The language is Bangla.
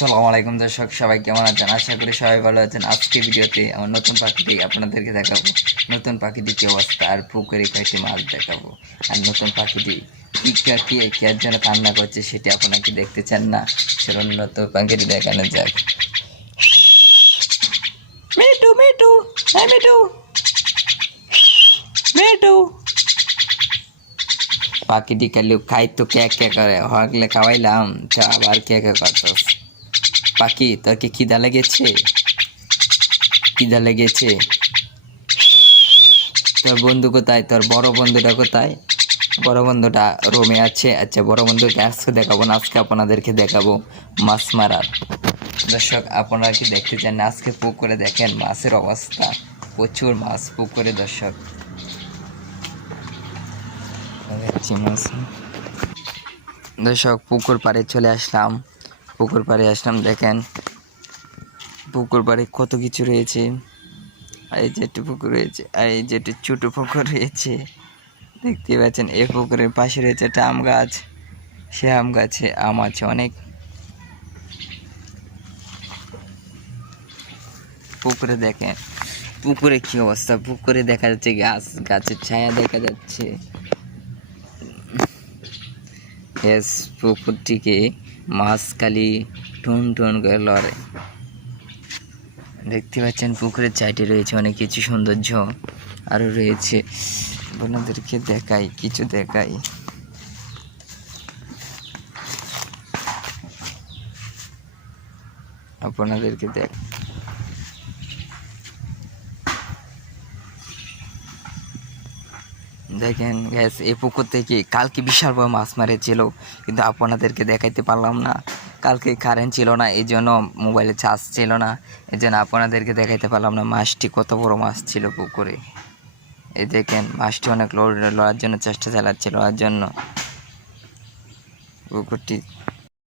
আসসালামু আলাইকুম দর্শক, সবাই কেমন আছেন? আশা করি সবাই ভালো আছেন। আজকে ভিডিওতে আমার নতুন পাখিটি আপনাদেরকে দেখাবো। নতুন পাখিটি কি অবস্থা, আর পুকুরে কয়েকটি মাছ দেখাবো। আর নতুন পাখিটি কি এর জন্য কান্না করছে সেটি আপনারা কি দেখতে চান না? চলুন নতুন পাখিটি দেখানো যাক। মিটু মিটু, হ্যাঁ মিটু মিটু। পাখিটি খালি খাইতো কে কে করে, হগলে খাওয়াইলাম তো আবার কে কে করতোস। পাখি, তোর কি খিদা লেগেছে? খিদা লেগেছে? তোর বন্ধু কোথায়? তোর বড় বন্ধুটা কোথায়? বড় বন্ধুটা রুমে আছে। আচ্ছা, বড় বন্ধুকে আজকে দেখাবো না, আজকে আপনাদেরকে দেখাবো মাছ মারার। দর্শক, আপনারা কি দেখতে চান না? আজকে পুকুরে দেখেন মাছের অবস্থা, প্রচুর মাছ পুকুরে। দর্শক দর্শক পুকুর পাড়ে চলে আসলাম। পুকুর পাড়ে আসলাম, দেখেন পুকুর পাড়ে কত কিছু রয়েছে। আর এই যে একটু পুকুর রয়েছে, আর এই যে একটু ছোটো পুকুর রয়েছে দেখতে পাচ্ছেন। এই পুকুরের পাশে রয়েছে একটা আম গাছ, সে আম গাছে আম আছে অনেক। পুকুরে দেখেন পুকুরে কি অবস্থা, পুকুরে দেখা যাচ্ছে গাছ, গাছের ছায়া দেখা যাচ্ছে। এস পুকুরটিকে মাছ খালি টুন টুন করে লড়ে। দেখতে পাচ্ছেন পুকুরের চাইটে রয়েছে অনেক কিছু সৌন্দর্য, আরও রয়েছে। আপনাদেরকে দেখাই, কিছু দেখাই। আপনাদেরকে দেখেন গ্যাস, এই পুকুর থেকে কালকে বিশাল বড় মাছ মারেছিল, কিন্তু আপনাদেরকে দেখাইতে পারলাম না। কালকে কারেন্ট ছিল না, এই জন্য মোবাইলে চার্জ ছিল না, এই জন্য আপনাদেরকে দেখাইতে পারলাম না মাছটি কত বড় মাছ ছিল পুকুরে। এই দেখেন মাছটি অনেক লড়ার জন্য চেষ্টা চালাচ্ছে, লড়ার জন্য পুকুরটি